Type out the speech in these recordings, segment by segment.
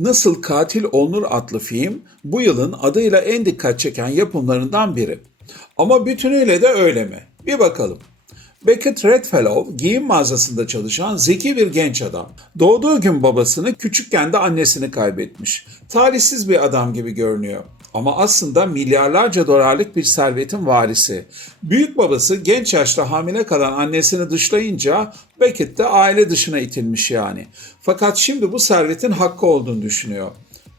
Nasıl Katil Olunur adlı film bu yılın adıyla en dikkat çeken yapımlarından biri. Ama bütünüyle de öyle mi? Bir bakalım. Beckett Redfellow giyim mağazasında çalışan zeki bir genç adam. Doğduğu gün babasını, küçükken de annesini kaybetmiş. Talihsiz bir adam gibi görünüyor. Ama aslında milyarlarca dolarlık bir servetin varisi. Büyük babası genç yaşta hamile kalan annesini dışlayınca Beckett de aile dışına itilmiş yani. Fakat şimdi bu servetin hakkı olduğunu düşünüyor.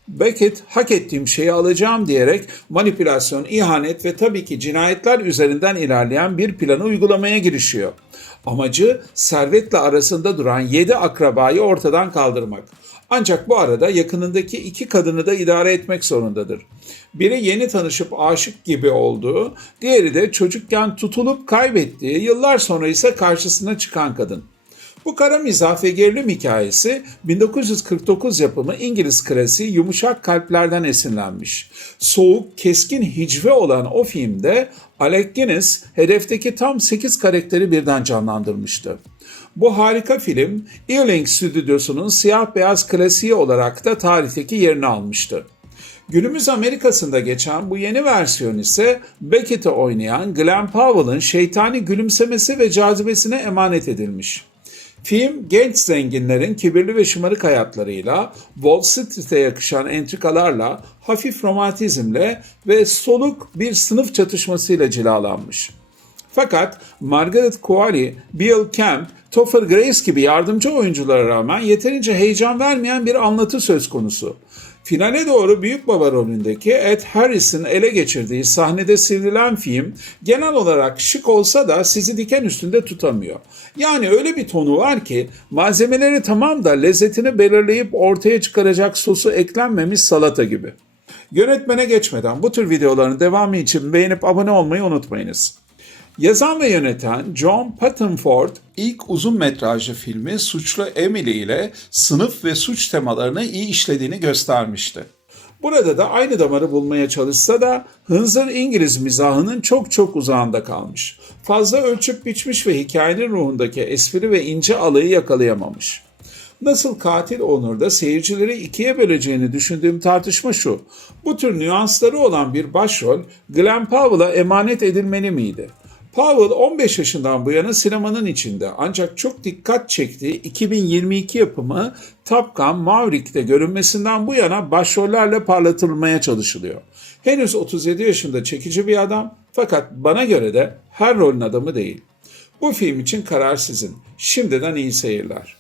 Beckett hak ettiğim şeyi alacağım diyerek manipülasyon, ihanet ve tabii ki cinayetler üzerinden ilerleyen bir planı uygulamaya girişiyor. Amacı servetle arasında duran 7 akrabayı ortadan kaldırmak. Ancak bu arada yakınındaki 2 kadını da idare etmek zorundadır. Biri yeni tanışıp aşık gibi olduğu, diğeri de çocukken tutulup kaybettiği, yıllar sonra ise karşısına çıkan kadın. Bu kara mizah ve gerilim hikayesi 1949 yapımı İngiliz klasiği Yumuşak Kalplerden esinlenmiş. Soğuk, keskin hicve olan o filmde Alec Guinness hedefteki tam 8 karakteri birden canlandırmıştı. Bu harika film Ealing Stüdyosu'nun siyah beyaz klasiği olarak da tarihteki yerini almıştı. Günümüz Amerika'sında geçen bu yeni versiyon ise Beckett'i oynayan Glen Powell'ın şeytani gülümsemesi ve cazibesine emanet edilmiş. Film genç zenginlerin kibirli ve şımarık hayatlarıyla, Wall Street'e yakışan entrikalarla, hafif romantizmle ve soluk bir sınıf çatışmasıyla cilalanmış. Fakat Margaret Qualley, Bill Camp, Topher Grace gibi yardımcı oyunculara rağmen yeterince heyecan vermeyen bir anlatı söz konusu. Finale doğru büyük baba rolündeki Ed Harris'in ele geçirdiği sahnede sivrilen film genel olarak şık olsa da sizi diken üstünde tutamıyor. Yani öyle bir tonu var ki malzemeleri tamam da lezzetini belirleyip ortaya çıkaracak sosu eklenmemiş salata gibi. Yönetmene geçmeden bu tür videoların devamı için beğenip abone olmayı unutmayınız. Yazan ve yöneten John Pattonford ilk uzun metrajlı filmi Suçlu Emily ile sınıf ve suç temalarını iyi işlediğini göstermişti. Burada da aynı damarı bulmaya çalışsa da hınzır İngiliz mizahının çok uzağında kalmış. Fazla ölçüp biçmiş ve hikayenin ruhundaki espri ve ince alayı yakalayamamış. Nasıl Katil Olunur'da seyircileri ikiye böleceğini düşündüğüm tartışma şu: bu tür nüansları olan bir başrol Glen Powell'a emanet edilmeli miydi? Powell 15 yaşından bu yana sinemanın içinde, ancak çok dikkat çektiği 2022 yapımı Top Gun Maverick'te görünmesinden bu yana başrollerle parlatılmaya çalışılıyor. Henüz 37 yaşında çekici bir adam, fakat bana göre de her rolün adamı değil. Bu film için karar sizin. Şimdiden iyi seyirler.